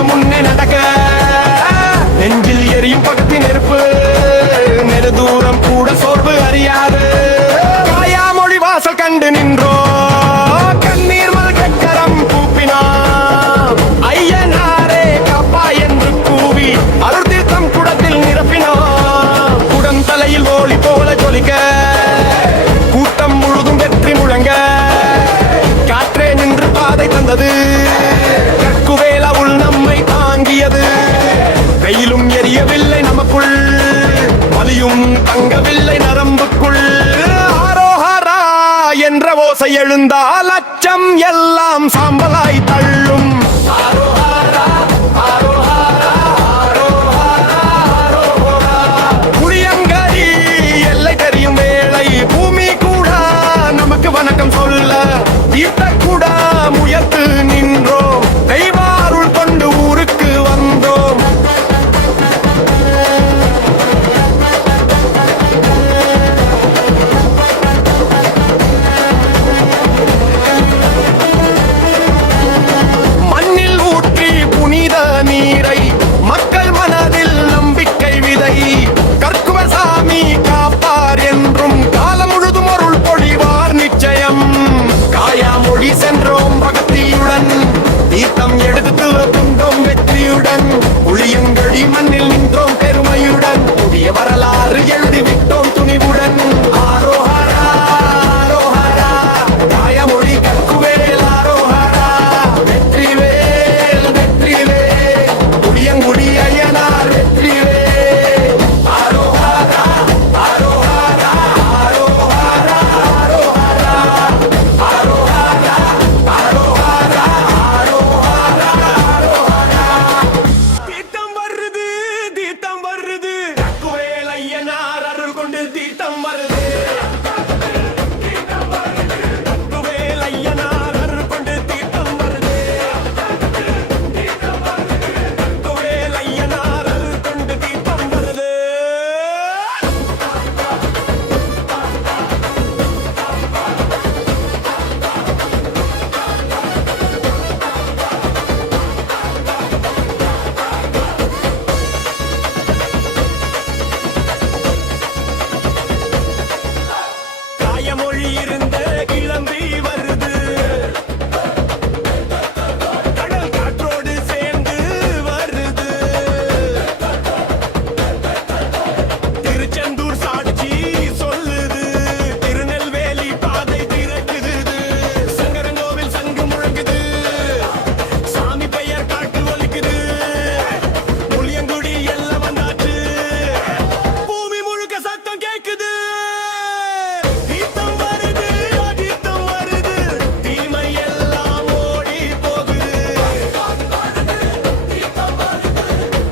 நாம முன்னே நடக்க நெஞ்சில் எரியும் பக்கத்தி நெருப்பு நெரு தூரம் கூட சோர்வு அறியாது காயாமொழி வாசல் கண்டு நின்றோ கண்ணீர் மல்கரம் கூப்பினா ஐயனாரே காப்பா என்று கூவி அருள்தீர்த்தம் குடத்தில் நிரப்பினோ குடம் தலையில் ஓலி போல ஜொலிக்க கூட்டம் முழுதும் வெற்றி முழங்க காற்றே நின்று பாதை தந்தது கற்குவேல உள் நம்மை தாங்கியது வெயிலும் எரியவில்லை நமக்குள் வலியும் தங்கவில்லை நரம்புக்குள் ஆரோஹரா என்ற ஓசை எழுந்தால் அச்சம் எல்லாம் சாம்பலாய் தள்ளும் புளியங்கரி எல்லை தெரியும் வேளை பூமி கூட நமக்கு வணக்கம் சொல்ல ஈட்ட கூட முயற்று நின்றோம் தெய்வாருள் கொண்டு ஊருக்கு வந்தோம் மண்ணில் ஊற்றி புனித நீரை மக்கள் மனதில் நம்பிக்கை விதை கற்குவசாமி காப்பார் என்றும் காலம் முழுதும் அருள் பொழிவார் நிச்சயம் காயாமொழி சென்றோம் பக்தியுடன் தீர்த்தம் எடுத்து கொண்டோம் வெற்றியுடன் புளியங்கழி மண்ணில் நின்றோம் பெருமையுடன் புதிய வரலாறு எழுதிவிட்டோம் துணிவுடன் ஆரோஹரா ஆரோஹரா காயாமொழி கற்குவேல் ஆரோஹரா வெற்றிவேல் வெற்றிவேல் புளியங்குடி ஐயனார் வெற்றிவேல் ஆரோஹரா ஆரோஹரா ஆரோஹரா ஆரோஹரா ஆரோஹரா தீர்த்தம் வருது தீர்த்தம் வருது கற்குவேல் ஐயனார் அருள் கொண்டு தீர்த்தம் வருது கற்குவேல் ஐயனார் அருள் கொண்டு தீர்த்தம் வருது கற்குவேல் ஐயனார் அருள் கொண்டு தீர்த்தம் வருது காயமொழி இருந்த கிளம்பி வருது கடல் காற்றோடு சேர்ந்து வருது திருச்செந்தூர் சாட்சி சொல்லுது திருநெல்வேலி பாதை திறக்குது சங்கரங்கோவில் சங்கு முழங்குது சாமி பெயர் காட்டு ஒலிக்குது புளியங்குடி எல்லாம் வந்தாச்சு பூமி முழுக்க சத்தம் கேக்குது தீர்த்தம் வருது தீர்த்தம் வருது தீமை எல்லாம் ஓடி போகுது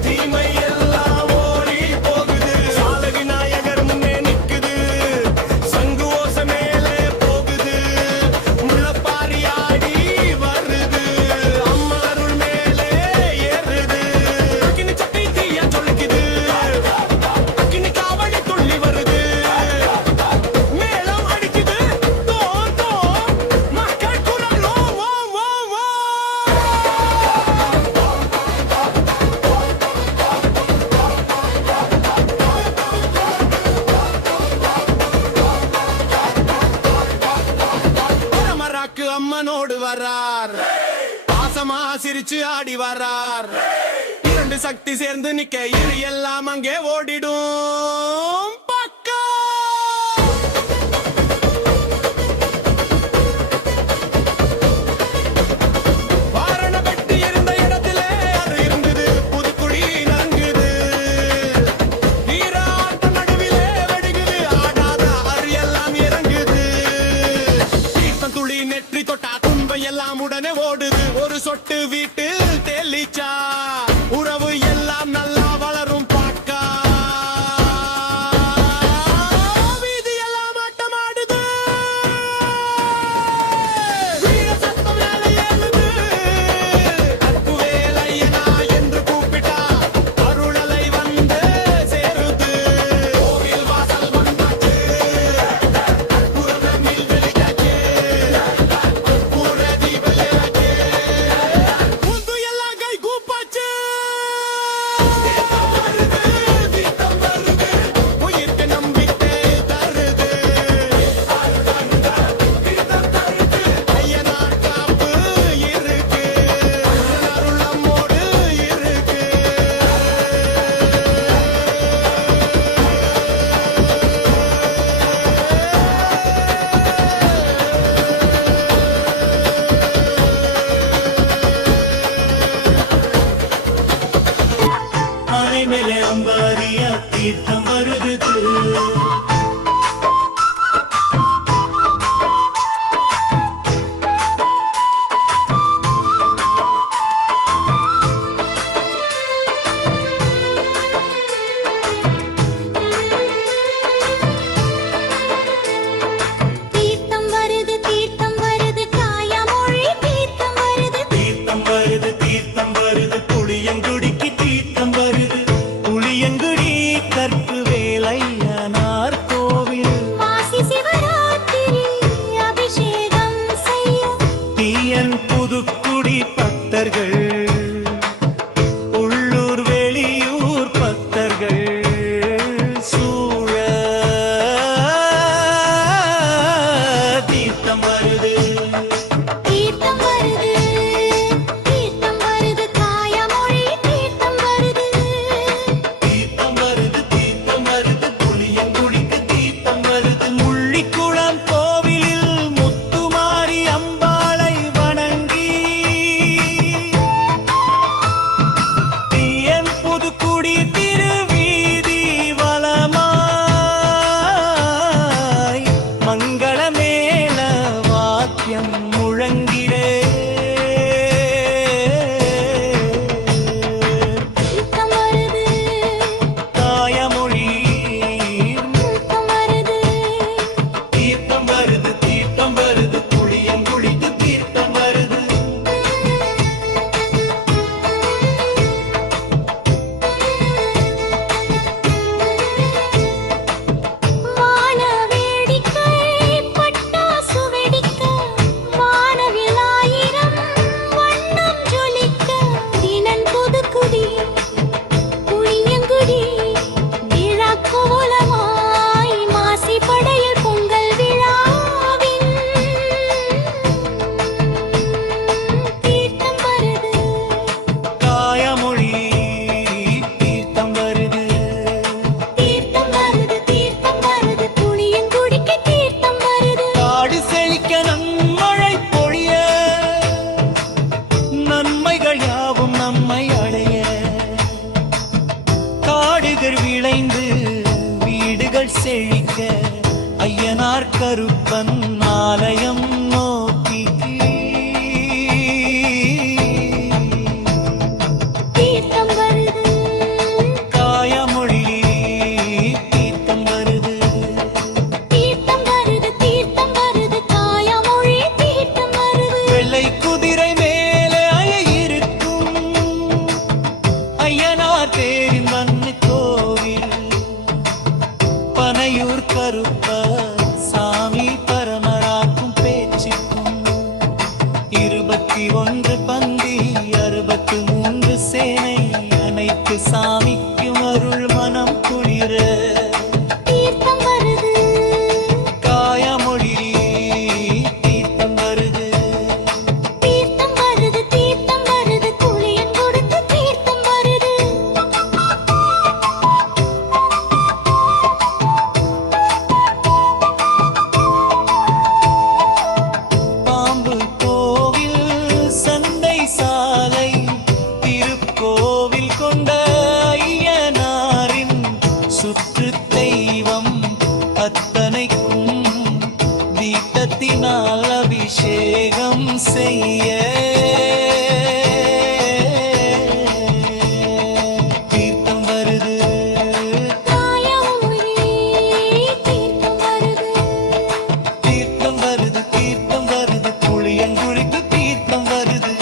தீமை எல்லாம் ஓடி போகுது சால விநாயகர் முன்னே நிக்குது சங்கு ஓசை மேலே போகுது முள்ளப்பாரி ஆடி வருது அம்மா அருள் மேலே ஏறுது அக்கினி சட்டி தீயா சொல்லுக்குது அக்கினி காவடி துள்ளி வருது மேளம் அடிக்குது தோ தோ மக்கள் குரல் ஓ ஓ ஓ ஓ பரமராக்கு அம்மனோடு வரார் பாசமா சிரிச்சு ஆடி வரார் இரண்டு சக்தி சேர்ந்து நிக்க இரு எல்லாம் அங்கே ஓடிடும் பக்கா வாரண பெட்டி இருந்த இடத்திலே அது இருந்தது புதுக்குழி நங்குது வீராட்டம் நடுவிலே வெடிக்குது ஆடாத அரு எல்லாம் இறங்குது தீர்த்தம் துளி நெற்றி தொட்டா துன்பம் எல்லாம் உடனே ஓடுது ஒரு சொட்டு வீட்டில் தெளிச்சா உறவு எல்லாம் நல்லா வளரும் பாக்கா தீர்த்தம் வருது உள்ளூர் வெளியூர் பக்தர்கள் சூழ தீர்த்தம் வருது தீர்த்தம் வருது தீர்த்தம் வருது காயமொழி தீர்த்தம் வருது தீர்த்தம் வருது தீர்த்தம் வருது புளியங்குடிக்கு தீர்த்தம் வருது முள்ளிக்குளம் கோவிலில் முத்துமாரி அம்பாளை வணங்கி புதுக்குடி திருவீதி வலமாய் மங்களமேள வாக்கியம் முழங்கிடே தீர்த்தம் வருது தாயமொழி தீர்த்தம் வருது தீர்த்தம் வருது தீர்த்தம் வருது புளியங்குடிக்கு தீர்த்தம் வருது விளைந்து வீடுகள் செழிக்க ஐயனார் கருப்பன் ஆலயம் நோக்கி தீர்த்தம் வருது காயமொழி தீர்த்தம் வருது தீர்த்தம் வருது தீர்த்தம் வருது காயமொழி தீர்த்தம் வருது வெள்ளை குதிரை மேலே இருக்கும் ஐயனார் பேரின் மண்ணு பனையூர் கருப்ப சாமி பரமராக்கும் பேச்சுக்கும் 21 பந்தி 63 சேனை அனைத்து சாமிக்கும் அருள் மனம் குளிர தீர்த்தம் வருது காயமொழி தீர்த்தம் வருது தீர்த்தம் வருது தீர்த்தம் வருது குளியன் கொடுத்து தீர்த்தம் வருது சாலை திருக்கோவில் கொண்ட ஐயனாரின் சுற்று தெய்வம் அத்தனைக்கும் தீர்த்தத்தினால் அபிஷேகம் செய்ய தீர்த்தம் வருது தீர்த்தம் வருது தீர்த்தம் வருது புளியங்குடிக்கு தீர்த்தம் வருது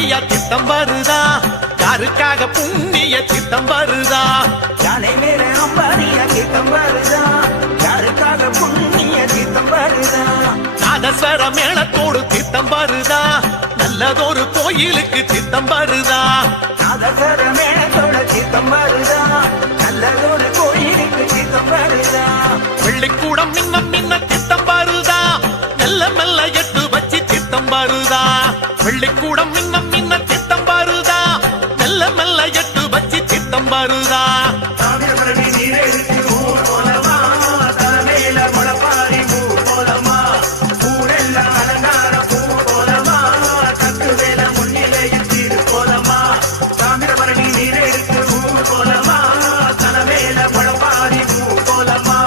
அம்பாரியா திட்டம் வருதா யாருக்காக புண்ணிய திட்டம் வருதா யானை மேல அம்பாரிய கீதம் வருதா யாருக்காக புண்ணிய கீதம் வருதா நாதஸ்வர மேளத்தோடு திட்டம் வருதா நல்லதொரு கோயிலுக்கு திட்டம் வருதா நாதஸ்வர மேளத்தோட கீதம் வருதா நல்லதொரு கோயிலுக்கு கீதம் வருதா வெள்ளிக்கூடம் மின்னம் மின்ன திட்டம் வருதா மெல்ல மெல்ல எட்டு வச்சு திட்டம் வருதா வெள்ளிக்கூடம் மின்னம் மின்ன திட்டம் வருதா மெல்ல மெல்ல எட்டு வச்சு திட்டம் வருதா தாமிரபரணி நீரெழுத்து ஊர் போலமா தலைமையில முளப்பாரி ஊர் போலமா ஊரெல்லாம் அலங்கார பூ போலமா தட்டு வேல முன்னிலையில் தீர் போலமா தாமிரபரணி நீரெழுத்து ஊர் போலமா தலைமையில முளப்பாரி பூ போலமா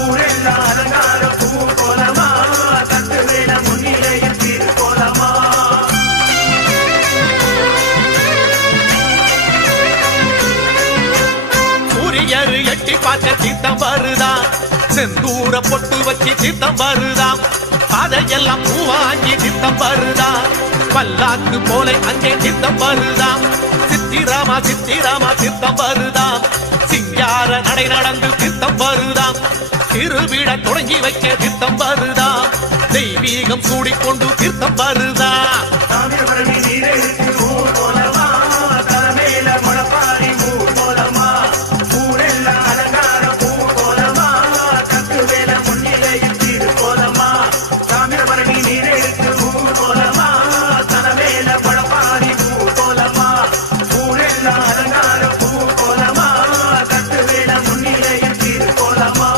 ஊரெல்லாம் அலங்கார பூ போலமா தட்டு வேல முன்னிலையில் தீர் போலமா சூரியரு எட்டி பார்க்க தீர்த்தம் வருதா செந்தூர பொட்டு வச்சு தீர்த்தம் வருதா அதையெல்லாம் பூவாங்கி தீர்த்தம் வருதா பல்லாக்கு போல அங்கே தீர்த்தம் வருதா சித்திராமா சித்திராமா தீர்த்தம் வருதா சிங்கார நடை நடந்து தீர்த்தம் வருதா திருவிழா தொடங்கி வைக்க தீர்த்தம் வருதா தெய்வீகம் சூடிக்கொண்டு தீர்த்தம் வருதா தாமிரபரணி நீரெழுத்து ஊர் போலமா தலைமையில முளப்பாரி ஊர் போலமா ஊரெல்லாம் அலங்கார பூ போலமா தட்டு வேல முன்னிலையில் தீர் போலமா தாமிரபரணி நீரெழுத்து ஊர் போலமா தலைமையில முளப்பாரி ஊர் போலமா ஊரெல்லாம் அலங்கார பூ போலமா தட்டு வேல முன்னிலையில் தீர் போலமா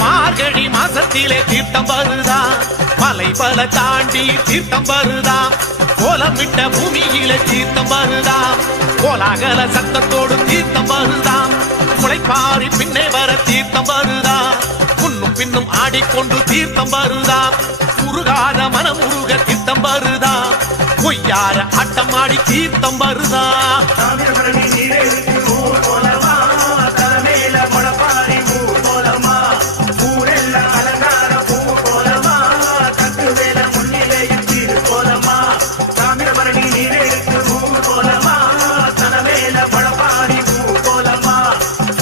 மார்கழி மாசத்திலே தீர்த்தம் வருதா மலை பல தாண்டி தீர்த்தம் வருதா கோலமிட்ட பூமியிலே தீர்த்தம் வருதா கோலாகல சத்தத்தோடு தீர்த்தம் வருதா முளைப்பாரி பின்னே வர தீர்த்தம் வருதா முன்னும் பின்னும் ஆடிக்கொண்டு தீர்த்தம் வருதா முருகாத மனம் முருக தீர்த்தம் வருதா பொய்யார ஆட்டம் ஆடி தீர்த்தம் வருதா தாமிரபரணி நீரெழுத்து ஊர் போலமா தலைமையில முளப்பாரி ஊர் போலமா ஊரெல்லாம் அலங்கார பூ போலமா தட்டு வேல முன்னிலையில் தீர் போலமா தாமிரபரணி நீரெழுத்து ஊர் போலமா தலைமையில முளப்பாரி ஊர் போலமா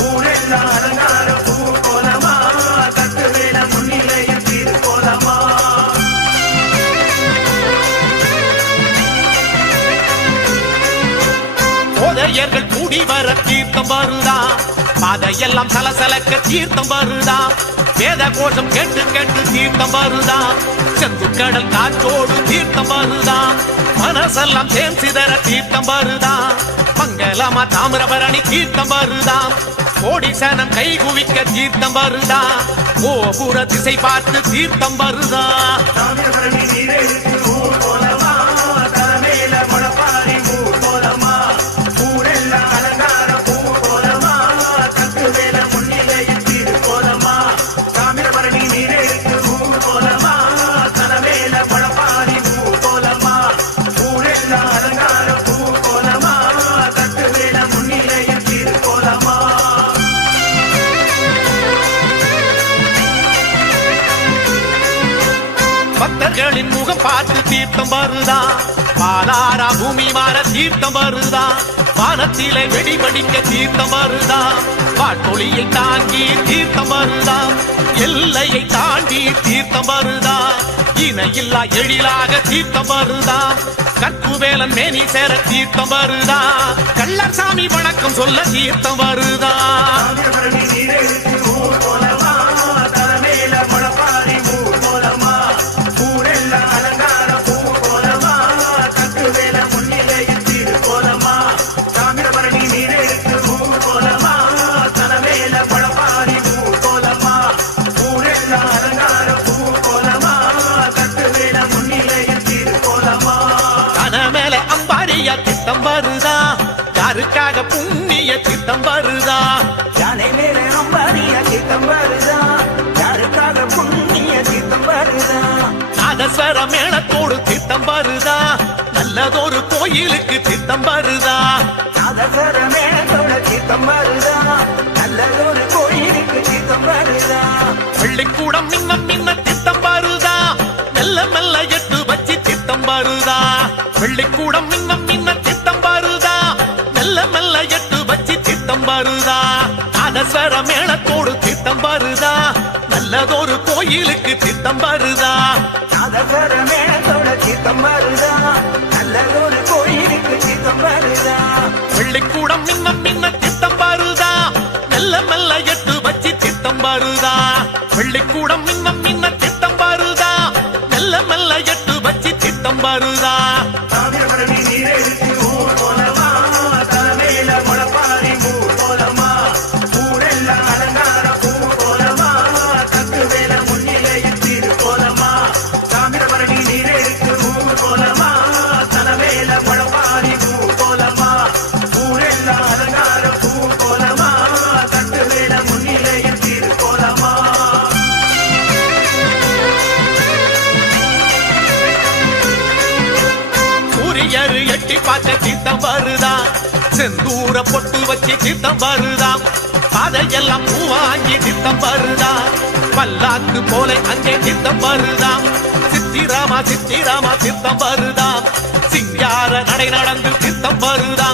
ஊரெல்லாம் அலங்கார பூ போலமா தட்டு வேல முன்னிலையில் தீர் போலமா போதையர்கள் கூடி வர தீர்த்தம் வருதா பாதையெல்லாம் சலசலக்க தீர்த்தம் வருதா வேத கோஷம் கேட்டு கேட்டு தீர்த்தம் வருதா செந்து கடல் காற்றோடு தீர்த்தம் வருதா மனசெல்லாம் தேன் சிதற தீர்த்தம் வருதா மங்களமா தாமிரபரணி தீர்த்தம் வருதா கோடி சனம் கை குவிக்க தீர்த்தம் வருதா கோபுர திசை பார்த்து தீர்த்தம் வருதா தாமிரபரணி நீரெழுத்து ஊர் போலமா தலைமையில முளப்பாரி ஊர் போலமா ஊரெல்லாம் அலங்கார பூ போலமா தட்டு வேல முன்னிலையில் தீர் போலமா தாமிரபரணி நீரெழுத்து ஊர் போலமா தலைமையில முளப்பாரி ஊர் போலமா ஊரெல்லாம் அலங்கார பூ போலமா தட்டு வேல முன்னிலையில் தீர் போலமா பக்தர்களின் முகம் பார்த்து தீர்த்தம் வருதா பாலாரா பூமி மாற தீர்த்தம் வருதா வானத்திலே வெடிபடிக்க தீர்த்தம் வருதா வாட்டொளியை தாங்கி தீர்த்தம் வருதா எல்லையை தாண்டி தீர்த்தம் வருதா இணையில்லா எழிலாக தீர்த்தம் வருதா கற்புவேலன் மேனி சேர தீர்த்தம் வருதா கள்ளர் சாமி வணக்கம் சொல்ல தீர்த்தம் வருதா தாமிரபரணி நீரெழுத்து ஊர் போலமா தலைமையில முளப்பாரி ஊர் போலமா ஊரெல்லாம் அலங்கார பூ போலமா தட்டு வேல முன்னிலையில் தீர் போலமா தாமிரபரணி நீரெழுத்து ஊர் போலமா தலைமையில முளப்பாரி ஊர் போலமா ஊரெல்லாம் அலங்கார பூ போலமா தட்டு வேல முன்னிலையில் தீர் போலமா தன மேல அம்பாரியா திட்டம் வருதா யாருக்காக புண்ணிய திட்டம் வருதா யானை மேல அம்பாரிய கீதம் வருதா யாருக்காக புண்ணிய கீதம் வருதா நாதஸ்வர மேளத்தோடு திட்டம் வருதா நல்லதொரு கோயிலுக்கு திட்டம் வருதா நாதஸ்வர மேளத்தோட கீதம் வருதா நல்லதொரு கோயிலுக்கு கீதம் வருதா வெள்ளிக்கூடம் மின்னம் வெள்ளிக்கூடம் இன்னும் இன்ன திட்டம் வருதா மெல்ல மெல்ல எட்டு வச்சு திட்டம் வருதா நாதஸ்வர மேளத்தோடு திட்டம் வருதா நல்லதொரு கோயிலுக்கு திட்டம் வருதா நாதஸ்வர மேளத்தோட சித்தம் வருதா நல்லதொரு கோயிலுக்கு சித்தம் வருதா வெள்ளிக்கூடம் இன்னும் இன்ன திட்டம் வருதா மெல்ல மெல்ல எட்டு வச்சு திட்டம் வருதா வெள்ளிக்கூடம் இன்னும் இன்ன திட்டம் வருதா மெல்ல மெல்ல எட்டு வச்சு திட்டம் வருதா தாமிரபரணி நீரெடுத்து ஊர் போலமா தலைமையில முளப்பாரி ஊர் போலமா ஊரெல்லாம் அலங்கார பூ போலமா கட்டு வேல முன்னிலையில் தீர் போலமா தாமிரபரணி நீரெடுத்து ஊர் போலமா தலைமையில முளப்பாரி பூ போலமா ஊரெல்லாம் அலங்கார பூ போலமா கட்டு வேல முன்னிலையில் தீர் போலமா சூரியரு எட்டி பார்த்த தீர்த்தம் வருதா செந்தூர பொட்டு வச்சு தீர்த்தம் வருதா அதையெல்லாம் பூவாங்கி தீர்த்தம் வருதா பல்லாக்கு போல அங்கே தீர்த்தம் வருதா சித்திராமா சித்திராமா தீர்த்தம் வருதா சிங்கார நடை நடந்து தீர்த்தம் வருதா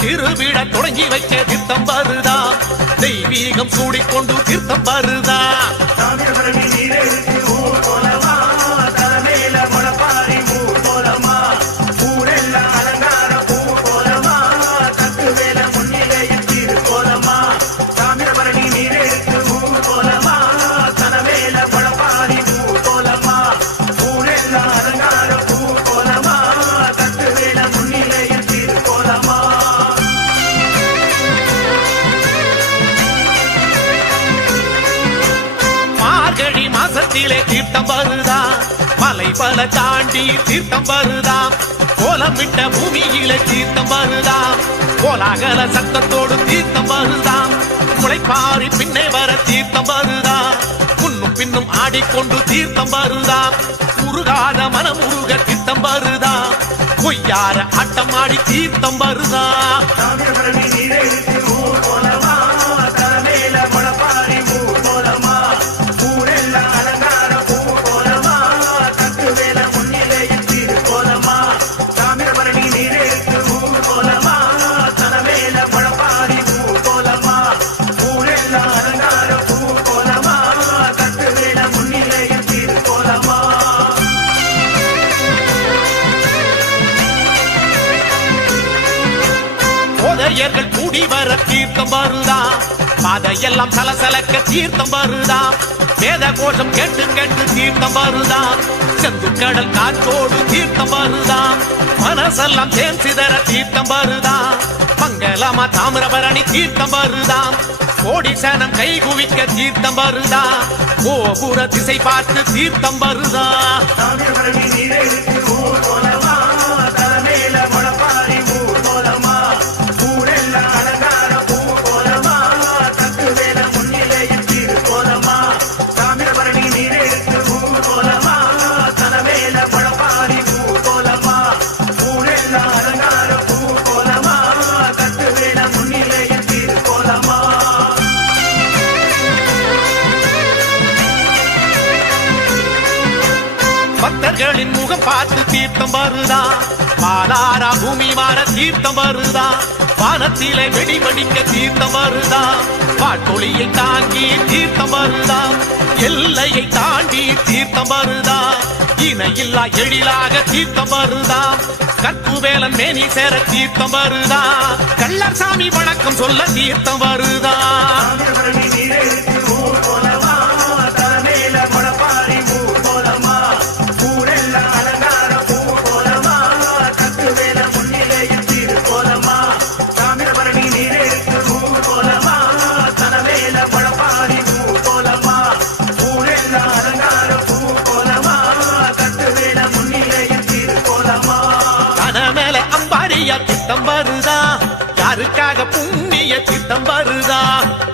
திருவிழ தொடங்கி வைக்க தீர்த்தம் வருதா தெய்வீகம் சூடிக்கொண்டு தீர்த்தம் வருதா தாமிரபரணி நீரெடுத்து ஊர் போலமா தலைமையில முளப்பாரி ஊர் போலமா ஊரெல்லாம் அலங்கார பூ போலமா கட்டு வேல முன்னிலையில் தீர் போலமா தாமிரபரணி நீரெடுத்து ஊர் போலமா தலைமையில முளப்பாரி ஊர் போலமா ஊரெல்லாம் அலங்கார பூ போலமா கட்டு வேல முன்னிலையில் தீர் போலமா மார்கழி மாசத்திலே தீர்த்தம் வருதா மலை பல தாண்டி தீர்த்தம் வருதா கோலமிட்ட பூமியிலே தீர்த்தம் வருதா கோலாகல சத்தத்தோடு தீர்த்தம் வருதா முளைப்பாரி பின்னே வர தீர்த்தம் வருதா முன்னும் பின்னும் ஆடிக்கொண்டு தீர்த்தம் வருதா முருகாத மனமுருக தீர்த்தம் வருதா கொய்யார ஆட்டம் ஆடி தீர்த்தம் வருதா தாமிரபரணி நீரெடுத்து ஊர் போலமா தலைமையில முளப்பாரி ஊர் போலமா ஊரெல்லாம் அலங்கார பூ போலமா கட்டு வேல முன்னிலையில் தீர் போலமா தாமிரபரணி நீரெடுத்து ஊர் போலமா தலைமையில முளப்பாரி ஊர் போலமா ஊரெல்லாம் அலங்கார பூ போலமா கட்டு வேல முன்னிலையில் தீர் போலமா போதையர்கள் கூடி வர தீர்த்தம் வருதா பாதையெல்லாம் சலசலக்க தீர்த்தம் வருதா வேத கோஷம் கேட்டு கேட்டு தீர்த்தம் வருதா செந்து கடல் காற்றோடு தீர்த்தம் வருதா மனசெல்லாம் தேன் சிதற தீர்த்தம் வருதா மங்களமா தாமிரபரணி தீர்த்தம் வருதா கோடி சனம் கை குவிக்க தீர்த்தம் வருதா கோபுர திசை பார்த்து தீர்த்தம் வருதா தாமிரபரணி நீரெடுத்து ஊர் போலமா தலைமையில முளப்பாரி ஊர் போலமா ஊரெல்லாம் அலங்கார பூ போலமா கட்டு வேல முன்னிலையில் தீர் போலமா தாமிரபரணி நீரெடுத்து ஊர் போலமா தலைமையில முளப்பாரி ஊர் போலமா ஊரெல்லாம் அலங்கார பூ போலமா கட்டு வேல முன்னிலையில் தீர் போலமா பக்தர்களின் முகம் பார்த்து தீர்த்தம் வருதா பாலாரா பூமி மாற தீர்த்தம் வருதா வானத்திலே வெடிவடிக்க தீர்த்தம் வருதா பாட்டொளியை தாங்கி தீர்த்தம் வருதா எல்லையை தாண்டி தீர்த்தம் வருதா இணையில்லா எழிலாக தீர்த்தம் வருதா கற்பு வேலன் மேனி சேர தீர்த்தம் வருதா கள்ளர் சாமி வணக்கம் சொல்ல தீர்த்தம் வருதா தாமிரபரணி நீரெடுத்து ஊர் போலமா தலைமையில முளப்பாரி ஊர் போலமா ஊரெல்லாம் அலங்கார பூ போலமா கட்டு வேல முன்னிலையில் தீர் போலமா தாமிரபரணி நீரெடுத்து ஊர் போலமா தலைமையில முளப்பாரி ஊர் போலமா ஊரெல்லாம் அலங்கார பூ போலமா கட்டு வேல முன்னிலையில் தீர் போலமா தன மேல அம்பாரியா திட்டம் வருதா யாருக்காக புண்ணிய திட்டம் வருதா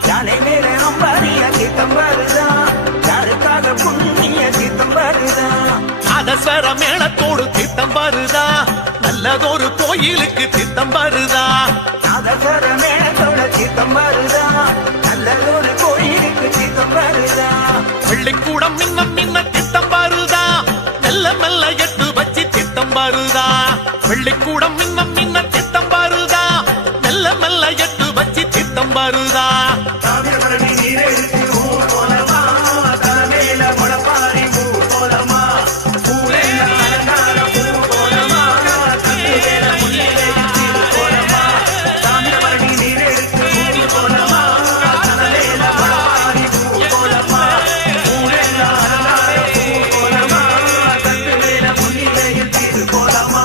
யானை மேல அம்பாரியா திட்டம் வருதா யாருக்காக புண்ணிய திட்டம் வருதா நாதஸ்வர மேளத்தோடு திட்டம் வருதா நல்லதொரு கோயிலுக்கு திட்டம் வருதா நாதஸ்வர மேளத்தோட சித்தம் வருதா நல்லதொரு கோயிலுக்கு சித்தம் வருதா வெள்ளிக்கூடம் இன்னும் இன்ன திட்டம் வருதா மெல்ல மெல்ல எட்டு வச்சு திட்டம் வருதா வெள்ளிக்கூடம் பள்ளிக்கூடம் மின்னம் மின்ன திட்டம் வருதா மெல்ல மெல்ல எட்டு வச்சு திட்டம் வருதா தாமிரபரணி நீரெடுத்து ஊர் போலமா தலைமையில முளப்பாரி பூ போலமா பூவெல்லாம் அலங்கார பூ போலமா கட்டு வேல முன்னிலையில் தீவு போலமா தாமிரபரணி நீரெடுத்து ஊர் போலமா தலைமையில முளப்பாரி பூ போலமா பூவெல்லாம் அலங்கார பூ போலமா கட்டு வேல முன்னிலையில் தீவு போலமா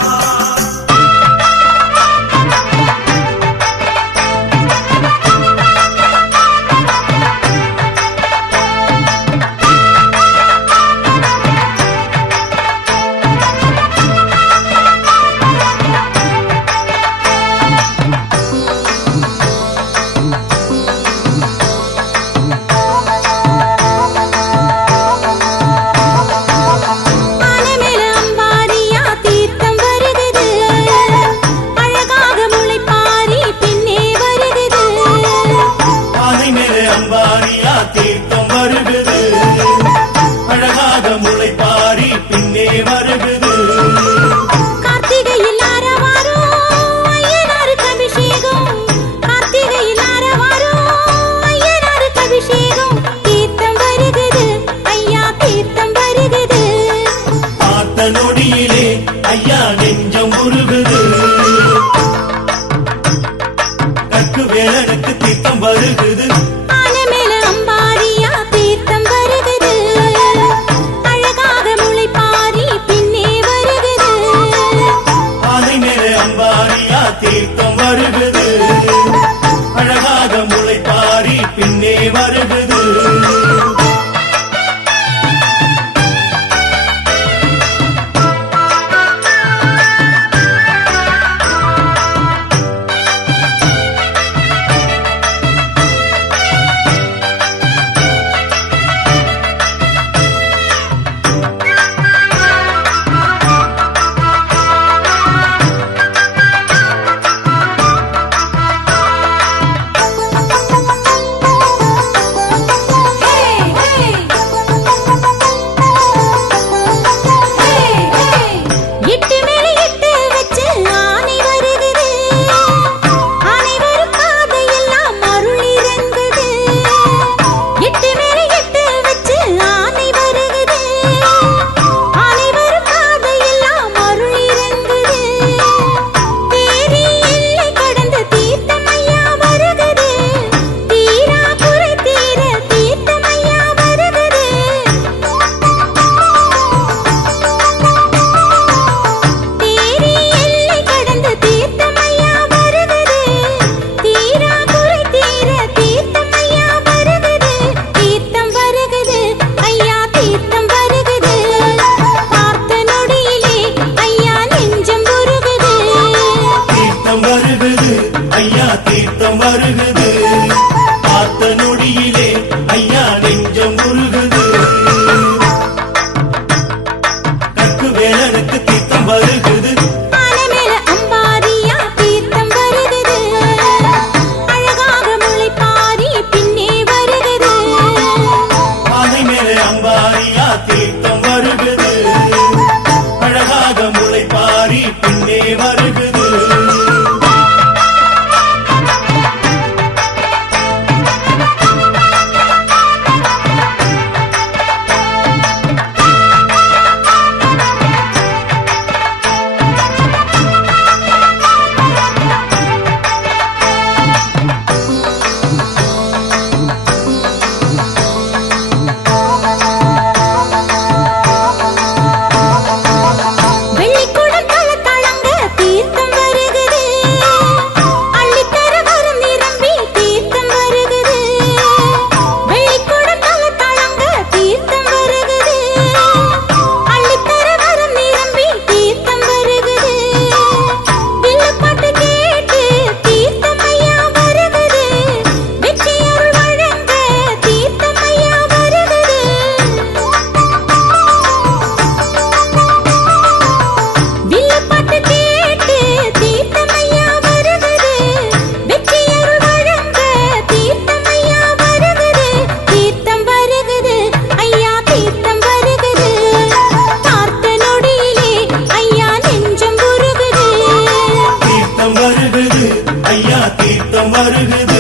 ஐயா தீர்த்தம் வருகுது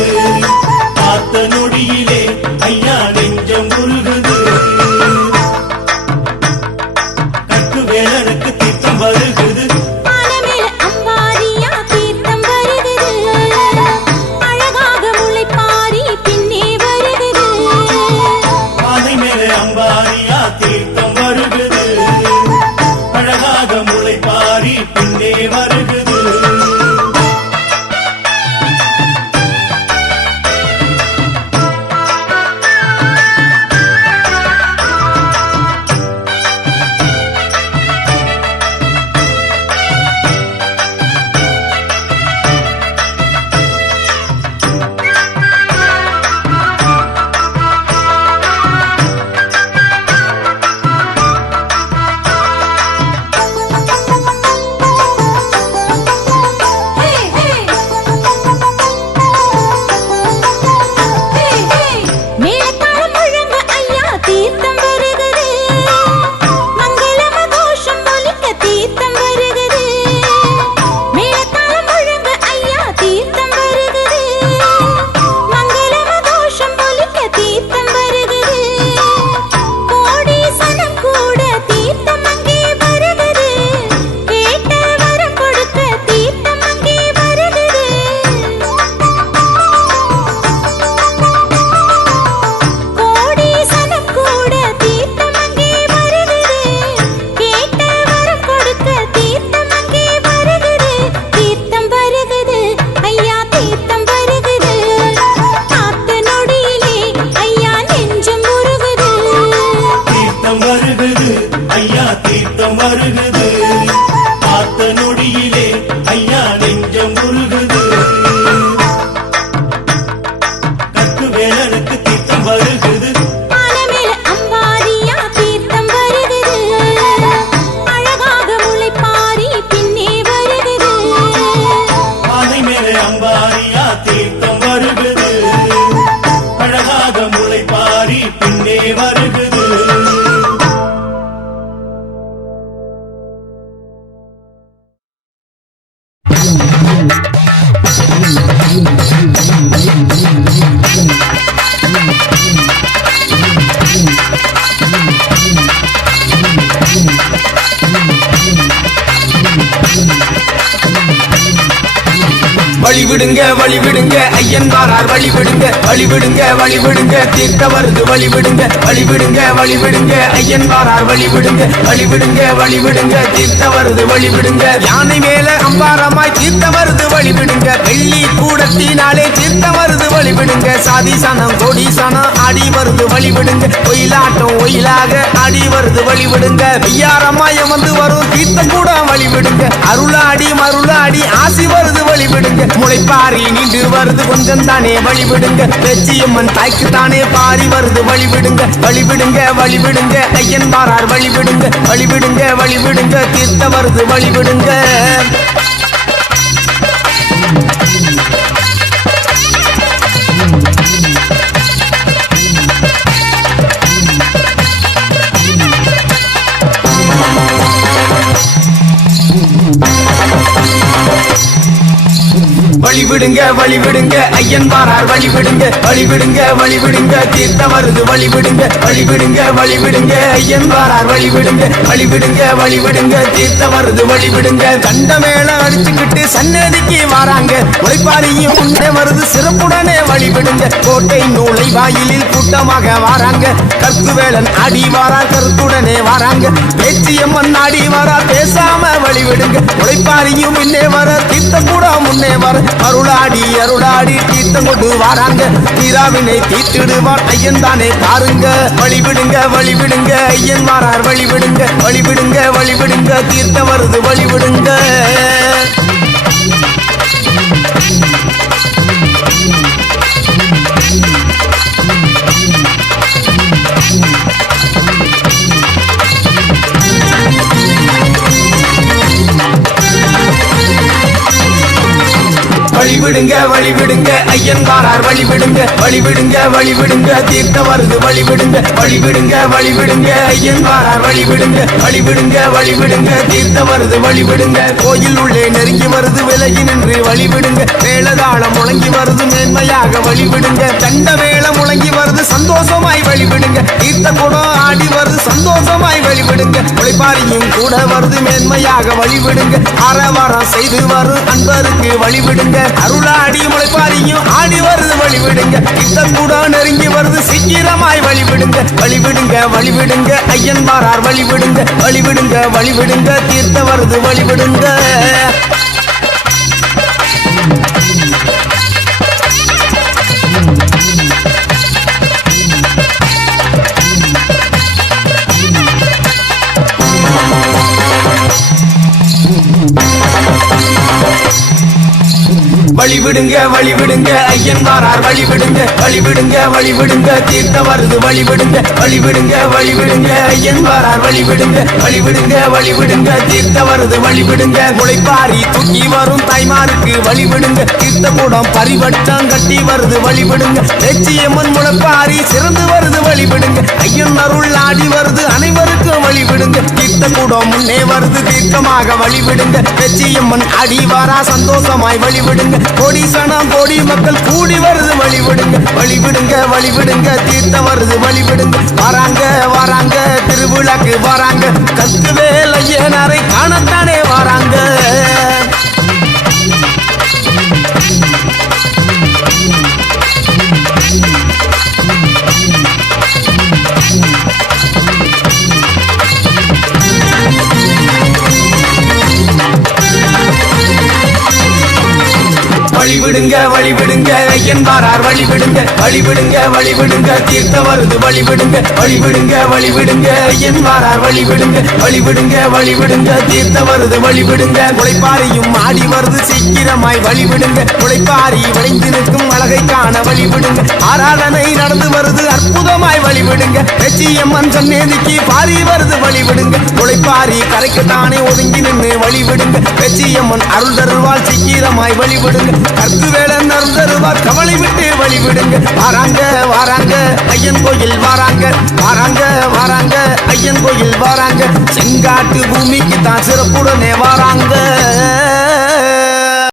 பார்த்த நொடியிலே ஐயா நெஞ்சம் உருகுது கற்கு வேலனுக்கு தீர்த்தம் வருகுது பானை மேல அம்பாரியா தீர்த்தம் வருகுது அழகாக முளைப்பாரி பின்னே வருகுது ஐயா தீர்த்தம் வருகுது பார்த்த நொடியிலே ஐயா நெஞ்சம் உருகுது கற்கு வேலனுக்கு தீர்த்தம் வருகுது பானை மேலே அம்பாரியா தீர்த்தம் வருகுது அழகாக முளைப்பாரி பின்னே வருகுது வழிவிடுங்க வழிவிடுங்க ஐயன் வாரார் வழிவிடுங்க வழிவிடுங்க வழிவிடுங்க தீர்த்த வருது வழிவிடுங்க வழிவிடுங்க வழிவிடுங்க ஐயன் வாரார் வழிவிடுங்க வழிவிடுங்க வழிவிடுங்க தீர்த்த வருது வழிவிடுங்க யானை மேல அம்பாரமாய் தீர்த்த வருது வழிவிடுங்க வெள்ளி கூடத்தினாலே தீர்த்த வருது வழிவிடுங்க சாதி சனம் கொடி சனம் அடி வருது வழிவிடுங்க ஒயிலாட்டம் ஒயிலாக அடி வருது வழிவிடுங்க ஐயாரமாய வந்து வரும் தீர்த்த கூட வழிவிடுங்க அருளாடி மருளாடி ஆசி வருது வழிவிடுங்க முளைப்பாரி நீண்டு வருது கொஞ்சம் தானே வழிவிடுங்க வெச்சியம்மன் தாய்க்கு தானே பாரி வருது வழிவிடுங்க வழிவிடுங்க வழிவிடுங்க ஐயன் வாரார் வழிவிடுங்க வழிவிடுங்க வழிவிடுங்க தீர்த்த வருது வழிவிடுங்க வழிவிடுங்க வழிவிடுங்க ஐயன் வாரார் வழிவிடுங்க வழிவிடுங்க வழிவிடுங்க தீர்த்த வருது வழிவிடுங்க வழிவிடுங்க வழிவிடுங்க ஐயன் வாரார் வழிவிடுங்க வழிவிடுங்க வழிவிடுங்க தீர்த்த வருது வழிவிடுங்க கண்ட மேல அடிச்சுக்கிட்டு சன்னதிக்கு வாராங்க உழைப்பாரியும் உண்டே வருது சிறப்புடனே வழிவிடுங்க கோட்டை நூலை வாயிலில் கூட்டமாக வாராங்க கற்கு வேலன் அடி வாரார் கருத்துடனே வாராங்க பேச்சியம்மன் அடி வாரா பேசாம வழிவிடுங்க உழைப்பாரியும் முன்னே வர தீர்த்த கூட முன்னே வர அருளாடி அருளாடி தீர்த்தம் கொண்டு வாராங்க தீராவினை தீர்த்திடுவார் ஐயன் தானே பாருங்க வழிவிடுங்க வழிவிடுங்க ஐயன் வாரார் வழிவிடுங்க வழிவிடுங்க வழிவிடுங்க தீர்த்தம் வருது வழிவிடுங்க வழிவிடுங்க வழிவிடுங்க ஐயன் வாரார் வழிவிடுங்க வழிவிடுங்க வழிவிடுங்க தீர்த்தம் வருது வழிவிடுங்க வழிவிடுங்க வழிவிடுங்க ஐயன் வாரார் வழிவிடுங்க வழிவிடுங்க வழிவிடுங்க தீர்த்தம் வருது வழிவிடுங்க கோயில் உள்ளே நெருங்கி வருது விலகி நின்று வழிவிடுங்க மேளதாளம் முழங்கி வருது மேன்மையாக வழிவிடுங்க தண்ட மேளம் முழங்கி வருது சந்தோஷமாய் வழிவிடுங்க தீர்த்த குடம் ஆடி வருது சந்தோஷமாய் வழிவிடுங்க உழைப்பாரியும் கூட வருது மேன்மையாக வழிவிடுங்க ஆரவாரம் செய்து வரும் அன்பருக்கு வழிவிடுங்க அருளாடி முளைப்பாரியும் ஆடி வருது வழிவிடுங்க தீர்த்தம் கூட நெருங்கி வருது சீக்கிரமாய் வழிவிடுங்க வழிவிடுங்க வழிவிடுங்க ஐயன் வாரார் வழிவிடுங்க வழிவிடுங்க வழிவிடுங்க தீர்த்த வருது வழிவிடுங்க வழிவிடுங்க வழிவிடுங்க ஐயன் வாரார் வழிவிடுங்க வழிவிடுங்க வழிவிடுங்க தீர்த்தம் வருது வழிவிடுங்க வழிவிடுங்க வழிவிடுங்க ஐயன் வாரார் வழிவிடுங்க வழிவிடுங்க வழிவிடுங்க தீர்த்தம் வருது வழிவிடுங்க முளைப்பாரி தூக்கி வரும் தாய்மாருக்கு வழிவிடுங்க தீர்த்த கூடம் பரிவட்டம் கட்டி வருது வழிவிடுங்க பேச்சியம்மன் முளைப்பாரி சிறந்து வருது வழிவிடுங்க ஐயன் அருள் ஆடி வருது அனைவருக்கும் வழிவிடுங்க தீர்த்த கூடம் முன்னே வருது தீர்க்கமாக வழிவிடுங்க பேச்சியம்மன் அடி வாரா சந்தோஷமாய் வழிவிடுங்க கோடீசனம் கோடி மக்கள் கூடி வருது வழிவிடுங்க வழிவிடுங்க வழிவிடுங்க தீர்த்தம் வருது வழிவிடுங்க வராங்க வராங்க திருவிழாக்கு வராங்க கத்துவேல் ஐயனாரை காணத்தானே வராங்க வழிவிடுங்க வழிவிடுங்க ஐயன் வாரார் வழிவிடுங்க வழிவிடுங்க வழிவிடுங்க தீர்த்தம் வருது வழிவிடுங்க வழிவிடுங்க வழிவிடுங்க ஐயன் வாரார் வழிவிடுங்க வழிவிடுங்க வழிவிடுங்க தீர்த்தம் வருது வழிவிடுங்க முளைப்பாரியும் ஆடி வருது சீக்கிரமாய் வழிவிடுங்க முளைப்பாரி வளைந்து நிற்கும் அழகை காண வழிவிடுங்க ஆராதனை நடந்து வருது அற்புதமாய் வழிவிடுங்க பேச்சியம்மன் சன்னேதிக்கு பாரி வருது வழிவிடுங்க முளைப்பாரி கரைக்குத்தானே ஒதுங்கி நின்று வழிவிடுங்க பேச்சியம்மன் அருள் தருவாள் சீக்கிரமாய் வழிவிடுங்க கற்கு வேளன் அருள் தருவார் கவலை விட்டு வழிவிடுங்க வாராங்க வாராங்க ஐயன் கோயில் வாராங்க வாராங்க வாராங்க ஐயன் கோயில் வாராங்க செங்காட்டு பூமிக்கு தான் சிறப்புடனே வாராங்க